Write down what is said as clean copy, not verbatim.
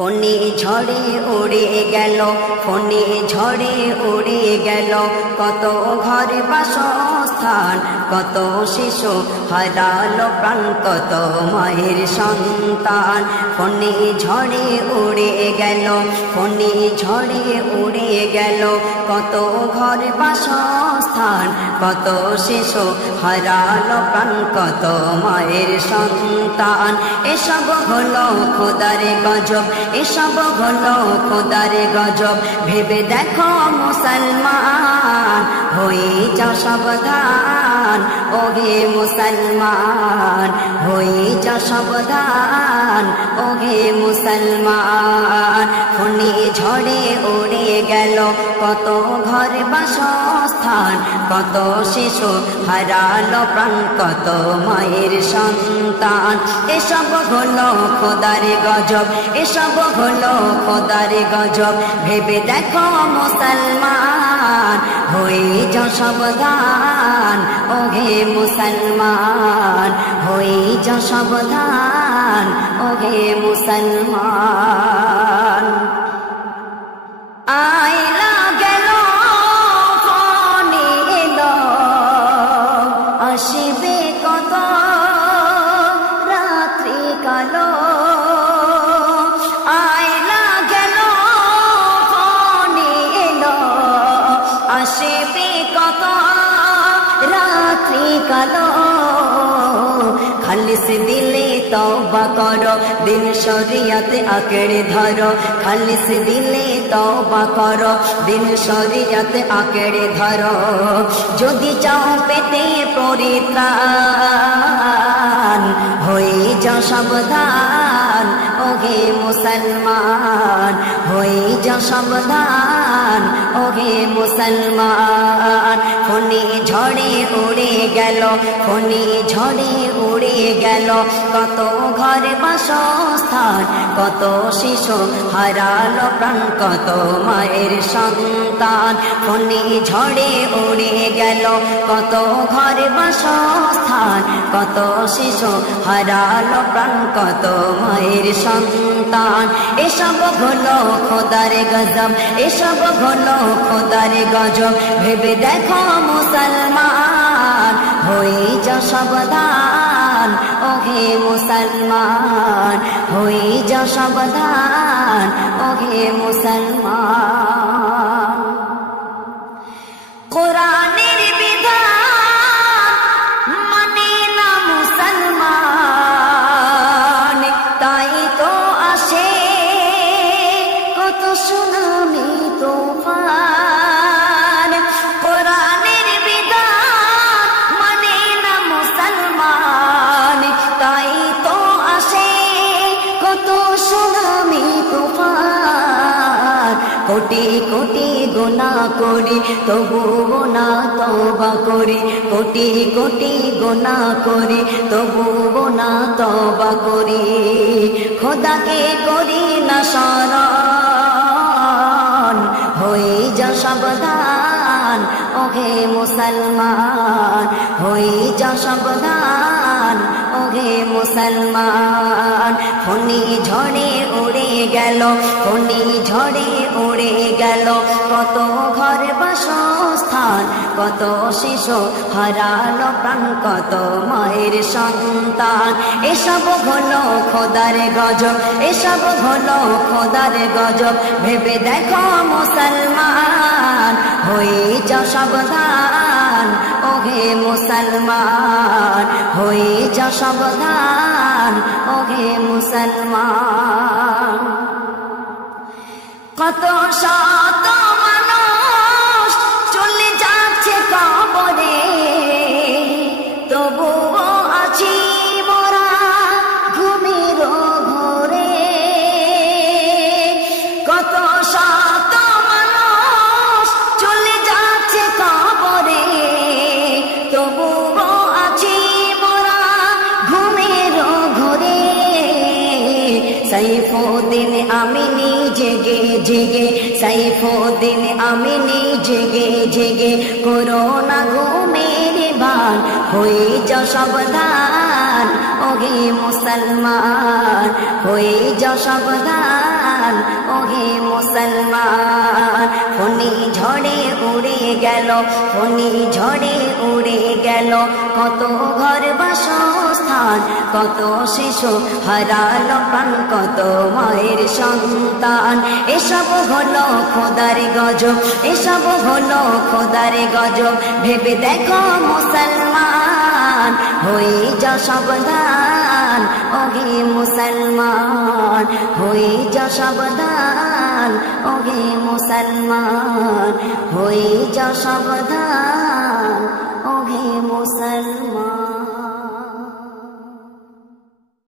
ফণি ঝড়ে উড়ে গেল, ফণি ঝড়ে উড়ে গেল, কত ঘর বাসস্থান, কত শিশু হারালো প্রাণ, কত মায়ের সন্তান। ফণি ঝড়ে উড়ে গেল, ফণি ঝড়ে উড়ে গেল, কত ঘর বাসস্থান, কত শিশু হারালো প্রাণ, কত মায়ের সন্তান। এসব হলো খোদার গজব, এসব হলো খোদার গজব, ভেবে দেখো মুসলমান, হয়ে যাও সাবধান, ওহে মুসলমান, হয়ে যাও সাবধান, ওহে মুসলমান। ফণি ঝড়ে উড়ে গেল, কত ঘর বাসস্থান, কত শিশু হারালো প্রাণ, কত মায়ের সন্তান। এসব হলো খোদার গজব, এসব হলো খোদার গজব, ভেবে দেখো মুসলমান, হয়ে যাও সাবধান, ওহে মুসলমান, হয়ে যাও সাবধান, ওহে মুসলমান। আইলা গেল ফণি এলো, আসিবে কত রাত্রি কালো। আইলা গেল ফণি এলো, আসিবে কত রাত্রি কালো। খালিস দিলে তওবা করো, দিন শরিয়ত আঁকড়ে ধরো, খালিস দিলে তওবা করো, দিন শরিয়ত আঁকড়ে ধরো। যদি চাও পেতে পরিত্রাণ, হয়ে যাও সাবধান, ওহে মুসলমান, হয়ে যাও সাবধান, ওহে মুসলমান। ফণি ঝড়ে উড়ে গেল, ফণি ঝড়ে উড়ে গেল, কত ঘর বাসস্থান, কত শিশু হারালো প্রাণ, কত মায়ের সন্তান। ফণি ঝড়ে উড়ে গেল, কত ঘর বাসস্থান, কত শিশু হারালো প্রাণ, কত মায়ের সন্তান। এসব হলো খোদার গজব, এসব হলো খোদার গজব, ভেবে দেখো মুসলমান, হয়ে যাও সাবধান, ওহে মুসলমান, হয়ে যাও সাবধান, ওহে মুসলমান। কোরআনের বিধান মানে না মুসলমান, তাই তো আসে কত সুনামি তুফান। কোরআনের বিধান মানে না মুসলমান, তাই তো আসে কত সুনামি তুফান। কোটি কোটি গুনাহ করি তবুও না তওবা করি, কোটি কোটি গুনাহ করি তবুও না তওবা করি। খোদাকে করি না স্মরণ, হয়ে যাও সাবধান, ওহে মুসলমান, হয়ে যাও সাবধান, ওহে মুসলমান। ফণি ঝড়ে উড়ে গেল, ফণি ঝড়ে উড়ে গেল, কত ঘর বাসস্থান, কত শিশু হারালো প্রাণ, কত মায়ের সন্তান। এসব হলো খোদার গজব, এসব হলো খোদার গজব, ভেবে দেখো মুসলমান, হয়ে যাও সাবধান, ওহে মুসলমান, হয়ে যাও সাবধান, ওহে মুসলমান। কত শত মানুষ চলে যাচ্ছে কবরে, তবুও আছি মোরা ঘুমের ঘোরে। কত শত মানুষ চলে যাচ্ছে কবরে, তবুও আছি মোরা ঘুমের ঘোরে। সাইফুদ্দিন আমিনী জেগে জেগে, সাইফুদ্দিন আমিনী জেগে জেগে, করোনা ঘুমের ভান, হয়ে যাও সাবধান, ওহে মুসলমান, হয়ে যাও সাবধান, সাবধান ওহে মুসলমান ফণি ঝড়ে উড়ে গেল ফণি ঝড়ে উড়ে গেল কত ঘর বাসস্থান কত শিশু হারালো প্রাণ কত মায়ের সন্তান এসব হলো খোদার গজব এসব হলো খোদার গজব ভেবে দেখো মুসলমান হয়ে যা সাবধান ওহে মুসলমান হয়ে যা সাবধান ওহে মুসলমান হয়ে যা সাবধান ওহে মুসলমান।